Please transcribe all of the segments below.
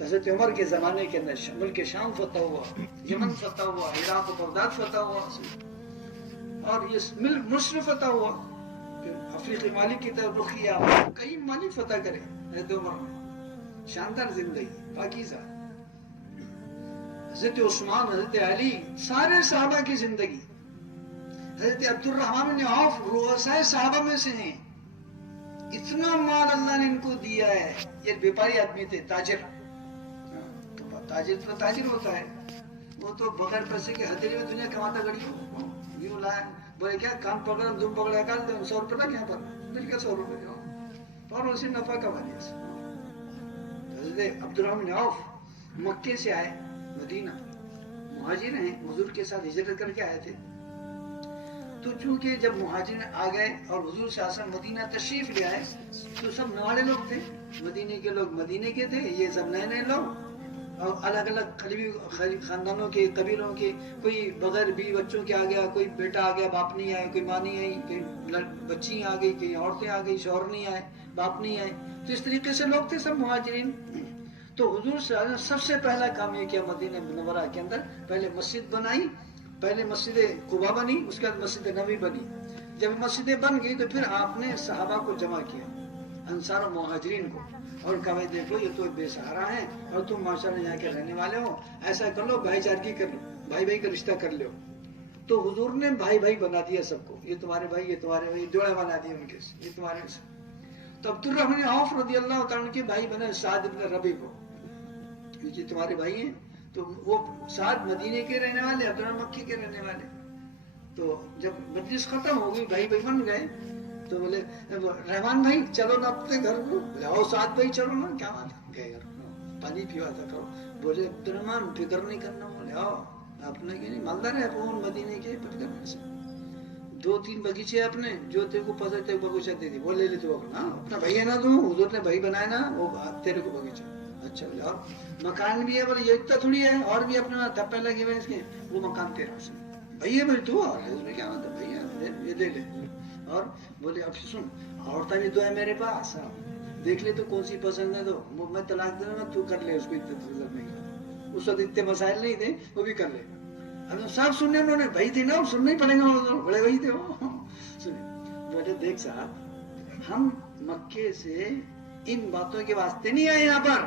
حضرت عمر کے زمانے کے اندر ملک شام فتح ہوا، یمن فتح ہوا، عراق و بغداد فتح ہوا، اور یہ ملک مصر فتح ہوا، افریقی ممالک کی طرف رخ کیا، کئی ممالک فتح کرے حضرت عمر نے. شاندار زندگی پاکیزہ. حضرت عثمان، حضرت علی، سارے صحابہ کی زندگی. حضرت عبد الرحمن بن عوف رؤسائے صحابہ میں سے ہیں. اتنا مال اللہ نے ان کو دیا ہے. یہ بیپاری آدمی تھے، تاجر. تاجر تو تاجر ہوتا ہے، وہ تو بغیر پیسے کے ہتھیلی میں دنیا کماتا گڑی ہو. یوں لائے بولے کیا کام پکڑا دم پکڑا کر دیں 100 روپے تک یہاں پر مل کے 100 روپے دو اور اسی نفع کما لیا. حضرت عبد الرحمن بن عوف مکے سے آئے مدینہ، مہاجر ہیں، حضور کے ساتھ ہجرت کر کے آئے تھے. تو چونکہ جب مہاجر آ گئے اور حضور صلی اللہ علیہ وسلم مدینہ تشریف لے آئے تو سب نوالے لوگ تھے. مدینے کے لوگ مدینے کے تھے، یہ سب نئے نئے لوگ، اور الگ الگ قریبی خاندانوں کے، قبیلوں کے. کوئی بغیر بیوی بچوں کے آ گیا، کوئی بیٹا آ گیا باپ نہیں آئے، کوئی ماں نہیں آئی، کوئی بچی آ گئی، کوئی عورتیں آ گئی، شوہر نہیں آئے، باپ نہیں آئے. تو اس طریقے سے لوگ تھے سب مہاجرین. تو حضور صلی اللہ علیہ وسلم سب سے پہلا کام یہ کیا، مدینہ منورہ کے اندر پہلے مسجد بنائی. پہلے مسجد قباء بنی، اس کے بعد مسجد نبوی بنی. جب مسجدیں بن گئی تو پھر آپ نے صحابہ کو جمع کیا، انصار و مہاجرین کو، اور کہا بھائی دیکھو یہ تو بے سہارا ہیں اور تم ماشاءاللہ یہاں کے رہنے والے ہو، ایسا کر لو بھائی چارگی کر لو، بھائی بھائی کا رشتہ کر لو. تو حضور نے بھائی بھائی بنا دیا سب کو، یہ تمہارے بھائی، یہ تمہارے بھائی، جوڑے بنا دیے ان کے، یہ تمہارے. تو عبد الرحمن عوف رضی اللہ تعالیٰ کے بھائی بنے سعد بن ربیع کو، یہ تمہارے بھائی ہیں. تو وہ سعد مدینے کے رہنے والے، عبد الرحمن مکی کے رہنے والے. تو جب مجلس ختم ہو گئی بھائی بھائی بن گئے تو بولے رحمان بھائی چلو نا اپنے گھر کو. بولے آؤ سعد بھائی چلو نا. کیا بات ہے، گئے گھر پانی پیوا تھا کرو. بولے عبد الرحمن فکر نہیں کرنا. بولے آؤ اپنے کے نہیں مالدار ہے کون مدینے کے فکر سے 2-3 بغیچے اپنے جو تیرے کو پسند تھے بغیچہ دے دی، وہ لے لے تو اپنا بھائی ہے نا، تو حضور نے بھائی بنایا نا، وہ تیرے کو بغیچہ. اچھا اور مکان بھی ہے، بولے یہ اتنا تھوڑی ہے، اور بھی اپنے تھپے لگے ہوئے اس کے، وہ مکان تیرا سے بھائی ہے. بھائی تو اور اس میں کیا ہوتا ہے، بھائی یہ دے لے. اور بولے اب سن عورتیں بھی تو ہے میرے پاس، دیکھ لے تو کون سی پسند ہے، تو میں طلاق دے رہا، تو کر لے، اس کو اتنا نہیں. اس وقت اتنے مسائل نہیں تھے، وہ بھی کر لے. اب صاحب سننے انہوں نے بھائی تھے نا، سننا ہی پڑے گا، بڑے بھائی تھے وہ. سنے بولے دیکھ صاحب ہم مکے سے ان باتوں کے واسطے نہیں آئے یہاں پر،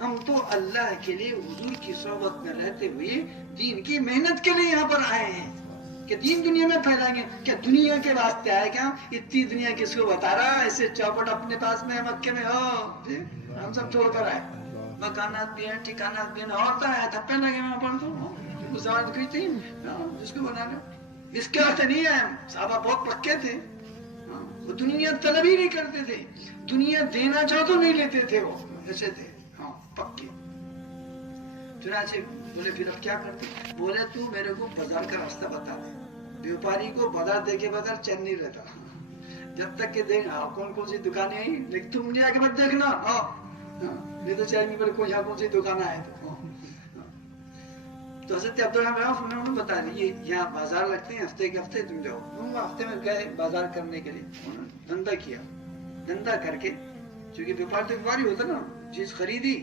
ہم تو اللہ کے لیے حضور کی صحبت میں رہتے ہوئے دین کی محنت کے لیے یہاں پر آئے ہیں کہ دین دنیا میں پھیلائیں گے. کیا دنیا کے واسطے آئے کیا؟ اتنی دنیا کس کو بتا رہا، ایسے چوپٹ اپنے پاس میں مکے میں ہو، ہم سب چھوڑ کر آئے. مکانات بھی ہیں، ٹھکانات بھی ہیں، عورتیں ہیں، تھپے لگے وہاں پر، تو گزارت کی تھی جس کو بنا لو. اس کے واسطے نہیں آئے. صحابہ بہت پکے تھے، وہ دنیا طلب ہی نہیں کرتے تھے، دنیا دینا چاہو تو نہیں لیتے تھے، وہ ایسے تھے پکے. چنانچہ بولے پھر اب کیا کرتے؟ بولے تو میرے کو بازار کا راستہ بتا دے. بیوپاری کو بازار دیکھے بغیر چین نہیں رہتا، جب تک کہ دیکھ کون کون سی دکانیں آئی، لیکن تم نہیں آگے مت دیکھنا، نہیں تو چاہیے بولے کون سی دکان آئے. تو حضرت عبد الرحمن انہوں نے بتا دی یہاں بازار لگتے ہیں، ہفتے کے ہفتے تم جاؤ. ہفتے میں گئے بازار کرنے کے لیے، انہوں نے دھندا کیا. دھندا کر کے چونکہ بیوپار تو بیوپاری ہوتا نا، چیز خریدی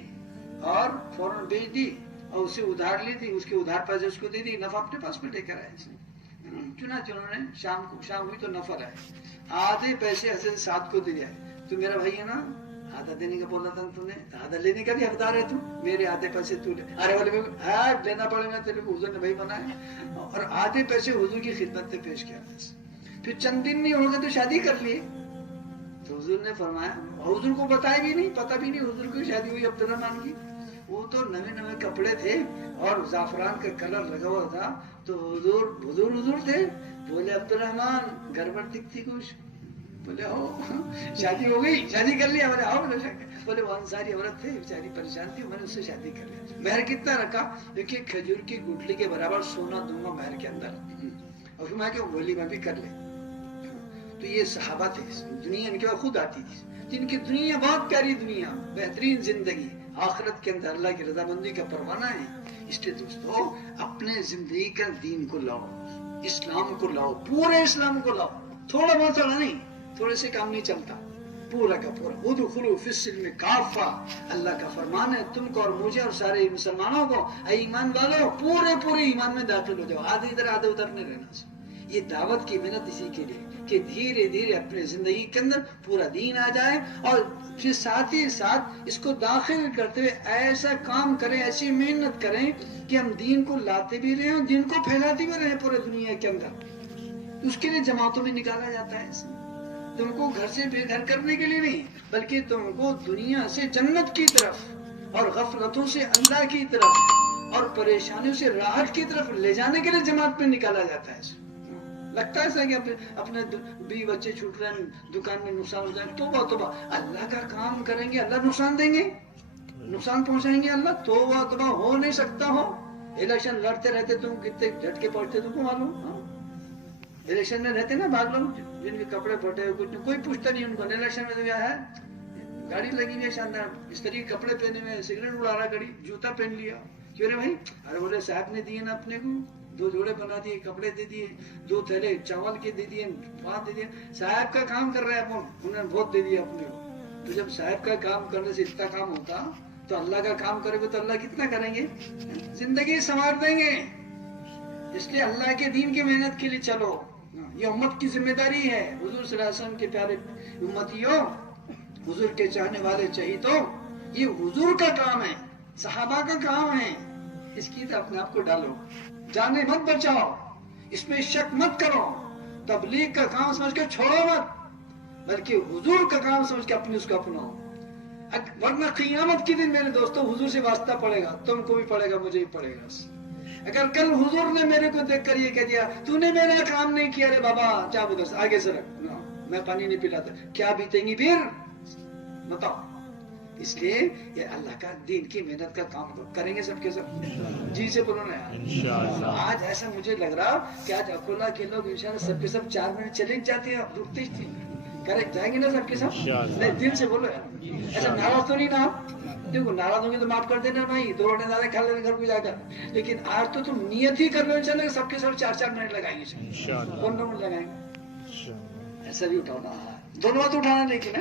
اور فوراً بیچ دی، اور اسے ادھار لی تھی، اس کے ادھار پیسے اس کو دے دی، نفع اپنے پاس میں لے کر آئے. چنانچہ انہوں نے شام ہوئی تو نفع آئے، آدھے پیسے حضرت سعد کو دے آئے. تو میرا بھائی ہے نا، آدھا دینے کا بولا تھا تم نے، آدھا لینے کا بھی حقدار ہے تو، میرے آدھے پیسے تو لے. ارے والے لینا پڑے گا تیرے کو، حضور نے بھائی بنایا، اور آدھے پیسے حضور کی خدمت میں پیش کیا. پھر چند دن نہیں ہو گئے تو شادی کر لیے. تو حضور نے فرمایا، حضور کو بتایا بھی نہیں، پتہ بھی نہیں حضور کی شادی ہوئی عبد الرحمن کی. وہ تو نئے کپڑے تھے اور زعفران کا کلر لگا ہوا تھا. تو حضور تھے. بولے عبد الرحمن گڑبڑ دکھتی کچھ. بولے ہو شادی ہو گئی، شادی کر لیا. بولے آؤ. بولے وہ انصاری عورت تھی بیچاری پریشان تھی، میں نے اس سے شادی کر لیا. مہر کتنا رکھا؟ دیکھیے کھجور کی گٹھلی کے برابر سونا دوں گا مہر کے اندر، اور پھر میں کہ بولی میں بھی کر لے. تو یہ صحابہ تھے، دنیا ان کے بعد خود آتی تھی، جن کی دنیا بہت پیاری دنیا، بہترین زندگی، آخرت کے اندر اللہ کی رضامندی کا پروانہ ہے. اس لیے دوستو اپنے زندگی کا دین کو لاؤ، اسلام کو لاؤ، پورے اسلام کو لاؤ. تھوڑا بہت نہیں، تھوڑے سے کام نہیں چلتا. پورا کا پورا ادخلوا فی السلم کافہ، اللہ کا فرمان ہے تم کو اور مجھے اور سارے مسلمانوں کو، اے ایمان والو پورے پورے ایمان میں داخل ہو جاؤ، آدھے ادھر آدھے ادھر نہیں رہنا۔ یہ دعوت کی محنت اسی کے لیے کہ دھیرے دھیرے اپنے زندگی کے اندر پورا دین آ جائے، اور پھر ساتھ ہی ساتھ اس کو داخل کرتے ہوئے ایسا کام کریں، ایسی محنت کریں کہ ہم دین کو لاتے بھی رہیں اور دین کو پھیلاتے بھی رہیں پورے دنیا کے اندر۔ اس کے لیے جماعتوں میں نکالا جاتا ہے اسے، تم کو گھر سے بے گھر کرنے کے لیے نہیں، بلکہ تم کو دنیا سے جنت کی طرف اور غفلتوں سے اللہ کی طرف اور پریشانیوں سے راحت کی طرف لے جانے کے لیے جماعت میں نکالا جاتا ہے اسے۔ لگتا ہے ایسا کہ اپنے بیوی بچے چھوٹ رہے ہیں، دکان میں نقصان ہو جائے، توبہ توبہ، اللہ کا کام کریں گے اللہ نقصان دیں گے، نقصان پہنچائیں گے اللہ؟ توبہ توبہ ہو نہیں سکتا ہو۔ الیکشن لڑتے رہتے تم کتنے جھٹکے پڑتے تم کو معلوم؟ الیکشن میں رہتے نا بھاگ لوگ جن کے کپڑے پھٹے ہوئے، کچھ کوئی پوچھتا نہیں ان کو، الیکشن میں تو کیا ہے، گاڑی لگی ہوئی ہے شاندار، اس طریقے کپڑے پہنے ہوئے، سگریٹ اڑا رہا گاڑی، جوتا پہن لیا، کیوں رے بھائی؟ ارے بولے صاحب نے دیے نا اپنے کو، 2 جوڑے بنا دیے، کپڑے دے دیے، 2 تھیلے چاول کے دے دیے، بات دے دیے، صاحب کا کام کر رہے ہیں انہوں نے بہت دے دیا اپنے کو۔ تو جب صاحب کا کام کرنے سے اتنا کام ہوتا تو اللہ کا کام کرے گے تو اللہ کتنا کریں گے، زندگی سنوار دیں گے۔ اس لیے اللہ کے دین کی محنت کے لیے چلو، یہ امت کی ذمہ داری ہے۔ حضور صلی اللہ علیہ وسلم کے پیارے امتیوں، حضور کے چاہنے والے چہیتوں، یہ حضور کا کام ہے، صحابہ کا کام ہے، اس کی تو اپنے آپ کو ڈالو، جانے مت بچاؤ، اس میں شک مت کرو، تبلیغ کا کام سمجھ کے چھوڑو مت، بلکہ حضور کا کام سمجھ کے اپنے اس کو اپناؤ، ورنہ قیامت کے دن میرے دوستوں حضور سے واسطہ پڑے گا، تم کو بھی پڑے گا، مجھے بھی پڑے گا۔ اگر کل حضور نے میرے کو دیکھ کر یہ کہہ دیا تو نے میرا کام نہیں کیا، رے بابا جا ادھر سے آگے سے رکھ، میں پانی نہیں پلاتا، کیا بیتیں گی پھر بتاؤ؟ اس لیے یہ اللہ کا دین کی محنت کا کام کریں گے سب کے سب، جی سے بولو نا یار۔ آج ایسا مجھے لگ رہا کہ آج اکولا کے لوگ انشاءاللہ سب کے سب 4 منٹ چلے جاتے ہیں، رکتے تھے، کرے جائیں گے نا سب کے سب، نہیں دل سے بولو یار، ایسا ناراض تو نہیں نا؟ دیکھو ناراض ہوں گے تو معاف کر دینا بھائی، 2 روٹے زیادہ کھا لینا گھر کو جا کر، لیکن آج تو تم نیت ہی کر لو انشاءاللہ سب کے سب 4 منٹ لگائیں گے، کون منٹ لگائیں گے؟ ایسا بھی اٹھاؤ نا، دونوں ہاتھ اٹھانا، لیکن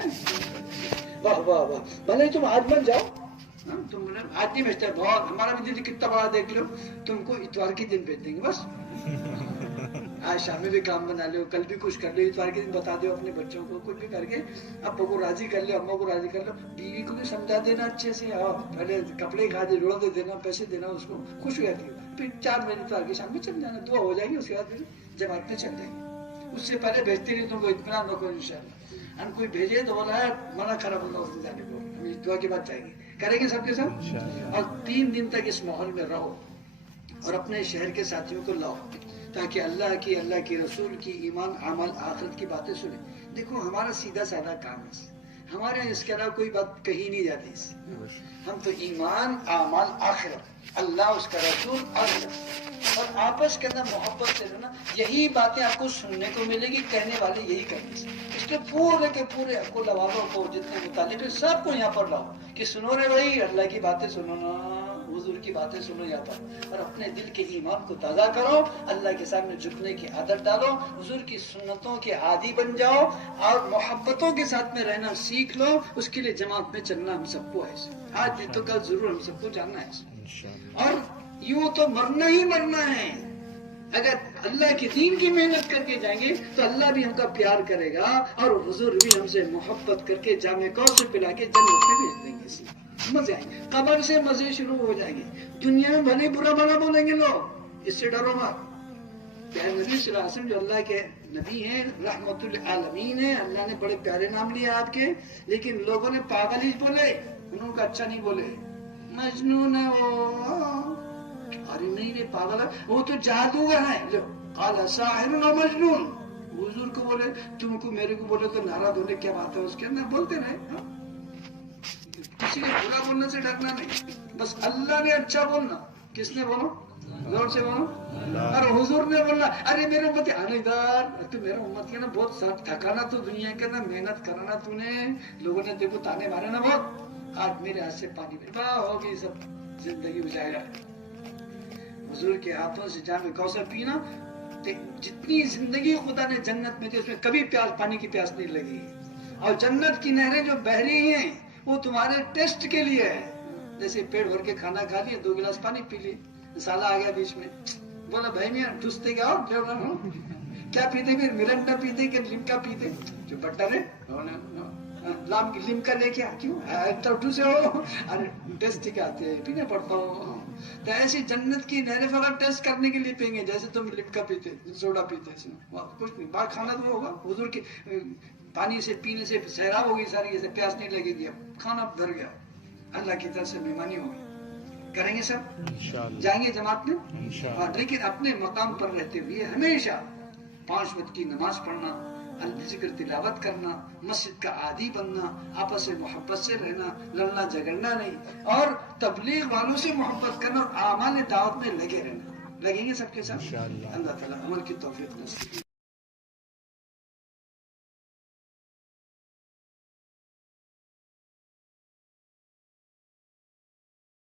واہ واہ واہ، بھلے تم آج بن جاؤ، تم آج نہیں بھیجتے، بہت ہمارا بھی دل کتنا بڑا دیکھ لو، تم کو اتوار کے دن بھیج دیں گے بس، آج شام میں بھی کام بنا لو، کل بھی کچھ کر لو، اتوار کے دن بتا دو اپنے بچوں کو، کچھ بھی کر کے ابو کو راضی کر لو، اماں کو راضی کر لو، بیوی کو بھی سمجھا دینا اچھے سے، پہلے کپڑے کھا دے، جوڑ دے دینا، پیسے دینا، اس کو خوش ہو جاتی ہو، پھر 4 بجے اتوار کے شام میں چل جانا، دعا ہو جائے گی، اس کے بعد پھر جماعت میں چل جائیں گے، اس سے پہلے بھیجتے نہیں، تم کو اطمینان رکھو انشاءاللہ، ہم کوئی بھیجے تو بولا ہے منع کرا بولنا اس دن جانے کو، ہم دعا کے بعد جائیں گے، کریں گے سب کے ساتھ، اور 3 دن تک اس ماحول میں رہو اور اپنے شہر کے ساتھیوں کو لاؤ، تاکہ اللہ کی رسول کی ایمان عمل آخرت کی باتیں سنیں۔ دیکھو ہمارا سیدھا سادہ کام ہے، ہمارے اس کے علاوہ کوئی بات کہی نہیں جاتی، ہم تو ایمان اعمال آخرت، اللہ اس کا رسول اور آپس کے اندر محبت سے رہنا، یہی باتیں آپ کو سننے کو ملے گی، کہنے والے یہی کریں گے۔ اس کے پورے کے پورے اکول والوں کو جتنے متعلق ہے سب کو یہاں پر لاؤ کہ سنو رے بھائی، اللہ کی باتیں سنو نا، حضور کی باتیں سنو یہاں پر، اور اپنے دل کے ایمان کو تازہ کرو، اللہ کے سامنے جھکنے کی عادت ڈالو، حضور کی سنتوں کے عادی بن جاؤ، اور محبتوں کے ساتھ میں رہنا سیکھ لو۔ اس کے لیے جماعت میں چلنا ہم سب کو ہے، آج نہیں تو کل ضرور ہم سب کو جاننا ہے، اور یوں تو مرنا ہی مرنا ہے۔ اگر اللہ کے دین کی محنت کر کے جائیں گے تو اللہ بھی ہم کا پیار کرے گا، اور حضور بھی ہم سے محبت کر کے جامع کوثر پلا کے جنت میں بھیج دیں گے، مزے آئیں گے، قبر سے مزے شروع ہو جائیں گے، دنیا میں بھلے برا بھلا بولیں گے لوگ، اس سے ڈرو مت۔ پیارے نبی صلی اللہ علیہ وسلم جو اللہ کے نبی ہیں، رحمت للعالمین ہیں، اللہ نے بڑے پیارے نام لیے آپ کے، لیکن لوگوں نے پاگل ہی بولے، انہوں کا اچھا نہیں بولے، مجنون ہے وہ، ارے نہیں رے پاگل ہے وہ تو جادوگر ہے، جو قال ساحر و مجنون، حضور کو بولے، تم کو میرے کو بولے تو ناراض ہونے کیا بات ہے، اس کے اندر بولتے رہے، کسی نے برا بولنے سے ڈرنا نہیں، بس اللہ نے اچھا بولنا، کس نے بولو، زور سے بولو، اور حضور نے بولنا، ارے میرے امت آنےدار، تو میرے امت کے نا بہت ساتھ تھکانا، تو دنیا کے نا محنت کرانا، تو نے لوگوں نے دیکھو تانے مارے نا بہت، آج میرے ہاتھ سے پانی میں ہوگی، سب زندگی گزارا، حضور کے ہاتھوں سے جام کوثر پینا، جتنی زندگی خدا نے جنت میں دی اس میں کبھی پیاس، پانی کی پیاس نہیں لگی، اور جنت کی نہریں جو بہ رہی ہیں وہ تمہارے ٹیسٹ کے لیے ہے. جیسے پیٹ بھر کے کھانا کھا لیے 2 گلاس پانی پی لیے سالہ آ گیا بیچ میں بولا بھائی میاں ٹھستے کیا ہو کیا پیتے پھر مرنڈا پیتے کہ لمکا پیتے جو بٹر ہے لمکا لے کے کیوں ٹھوسے ہو ارے ٹیسٹ کیا آتے ہیں پینے پڑتا ہو. تو ایسی جنت کی نہریں فقط ٹیسٹ کرنے کے لیے پئیں گے جیسے تم لمکا پیتے سوڈا پیتے کچھ نہیں. باہر کھانا تو ہوگا حضور کے پانی سے پینے سے سیراب ہوگی ساری ایسے پیاس نہیں لگے گی اب کھانا بھر گیا اللہ کی طرف سے مہمانی ہوگی. کریں گے سب جائیں گے جماعت میں لیکن اپنے مقام پر رہتے ہوئے ہمیشہ 5 وقت کی نماز پڑھنا ذکر تلاوت کرنا مسجد کا عادی بننا آپس میں محبت سے رہنا لڑنا جھگڑنا نہیں اور تبلیغ والوں سے محبت کرنا اور اعمال دعوت میں لگے رہنا. لگیں گے سب کے ساتھ اللہ تعالیٰ عمل کی توفیق نصیب